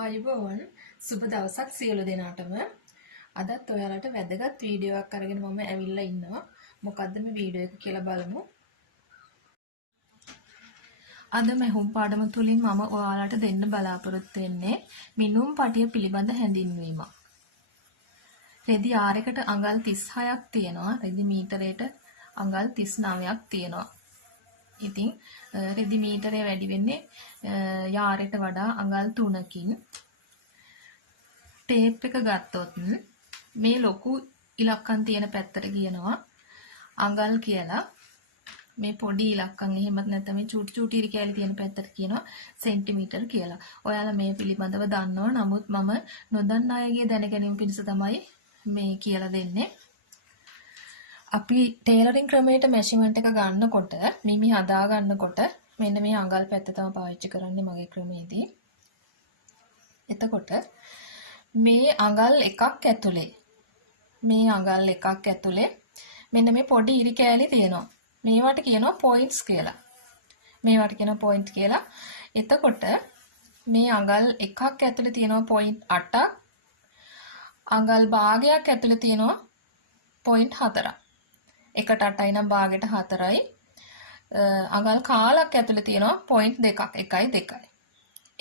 ආයුබෝවන් සුබ දවසක් සියලු දෙනාටම. අදත් ඔයාලට වැදගත් වීඩියෝ එකක් අරගෙන මම ඇවිල්ලා ඉන්නවා. මොකද්ද මේ වීඩියෝ එක කියලා බලමු. අද මෙහුම් පාඩම තුලින් මම ඔයාලට දෙන්න බලාපොරොත්තු වෙන්නේ මිනුම් පටිය පිළිබඳ හැඳින්වීමක්. රෙදි ආරයකට අඟල් 36ක් තියෙනවා. රෙදි මීටරයට අඟල් 39ක් තියෙනවා. ඉතින් රෙදි මීටරය වැඩි වෙන්නේ යාරයට වඩා අඟල් 3කින්. ටේප් එක ගත්තොත් මේ ලොකු ඉලක්කම් තියෙන පැත්තට කියනවා අඟල් කියලා. මේ පොඩි ඉලක්කම් එහෙමත් නැත්නම් මේ චූටි චූටි ඉරි කැලි තියෙන පැත්තට කියනවා සෙන්ටිමීටර් කියලා. ඔයාලා මේ පිළිබඳව දන්නවා. නමුත් මම නොදන්න අයගේ දැනගැනීම පිණිස තමයි මේ කියලා දෙන්නේ. අපි ටේලරින් ක්‍රමයට මෙෂර්මන්ට් එක ගන්නකොට මිමි හදා ගන්නකොට මෙන්න මේ අඟල් පැත්ත තමයි පාවිච්චි කරන්නේ මගේ ක්‍රමයේදී. එතකොට මේ අඟල් එකක් ඇතුලේ මෙන්න මේ පොඩි ඉරි කෑලි තියෙනවා. මේවට කියනවා පොයින්ට්ස් කියලා. එතකොට මේ අඟල් එකක් ඇතුලේ තියෙනවා පොයින්ට් 8ක්. අඟල් භාගයක් ඇතුලේ තියෙනවා පොයින්ට් 4ක්. එකට 8යි නම් භාගයට 4යි. අඟල් කාලක් ඇතුලේ තියෙනවා පොයින්ට් 2ක්. 1යි 2යි.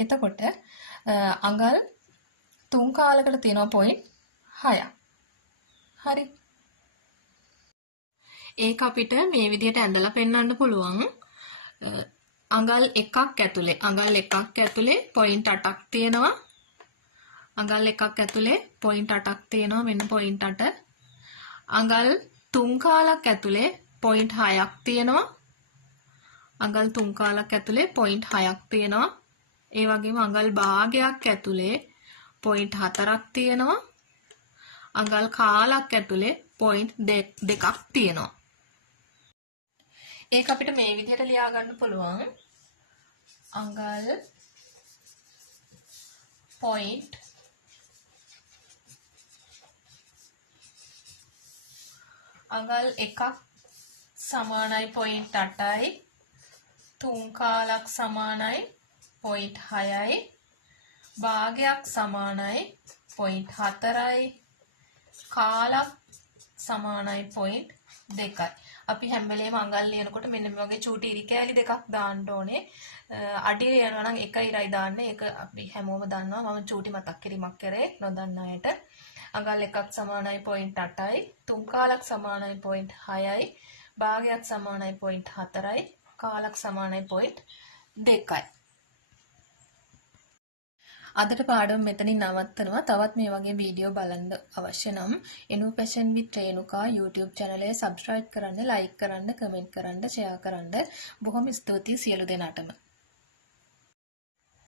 එතකොට අඟල් 3 කාලයකට තියෙනවා පොයින්ට් 6ක්. හරි. ඒක අපිට මේ විදිහට ඇඳලා පෙන්වන්න පුළුවන්. අඟල් එකක් ඇතුලේ පොයින්ට් 8ක් තියෙනවා. අඟල් එකක් ඇතුලේ පොයින්ට් 8ක් තියෙනවා. මෙන්න පොයින්ට් 8. අඟල් 3 කාලක් ඇතුලේ පොයින්ට් 6ක් තියෙනවා. අඟල් 3 කාලක් ඇතුලේ පොයින්ට් 6ක් තියෙනවා. ඒ වගේම අඟල් භාගයක් ඇතුලේ පොයින්ට් 4ක් තියෙනවා. අඟල් කාලක් ඇතුලේ පොයින්ට් 2ක් තියෙනවා. ඒක අපිට මේ විදිහට ලියා ගන්න පුළුවන්. අඟල් පොයින්ට් අඟල් එකක් සමානයි පොයින්ට් 8යි. 3 කාලක් සමානයි පොයින්ට් 6යි. භාගයක් සමානයි පොයින්ට් 4යි. කාලක් සමානයි පොයින්ට් 2යි. අපි හැම වෙලේම අඟල් ලියනකොට මෙන්න මේ වගේ චූටි ඉරි කෑලි දෙකක් දාන්න ඕනේ. අඩිය යනවා නම් එක ඉරයි දාන්නේ. ඒක අපි හැමෝම දන්නවා. මම චූටි මතක් කිරීමක් කරේ නොදන්න අයට. අඟල් එකක් සමානයි පොයින්ට් 8යි. 3 කාලක් සමානයි පොයින්ට් 6යි. භාගයක් සමානයි පොයින්ට් 4යි. කාලක් සමානයි පොයින්ට් 2යි. අදට පාඩම මෙතනින් නවත්තනවා. තවත් මේ වගේ වීඩියෝ බලන්න අවශ්‍ය නම් Innovation with Renuka YouTube channel එක subscribe කරන්න, like කරන්න, comment කරන්න, share කරන්න. බොහොම ස්තුතියි සියලු දෙනාටම.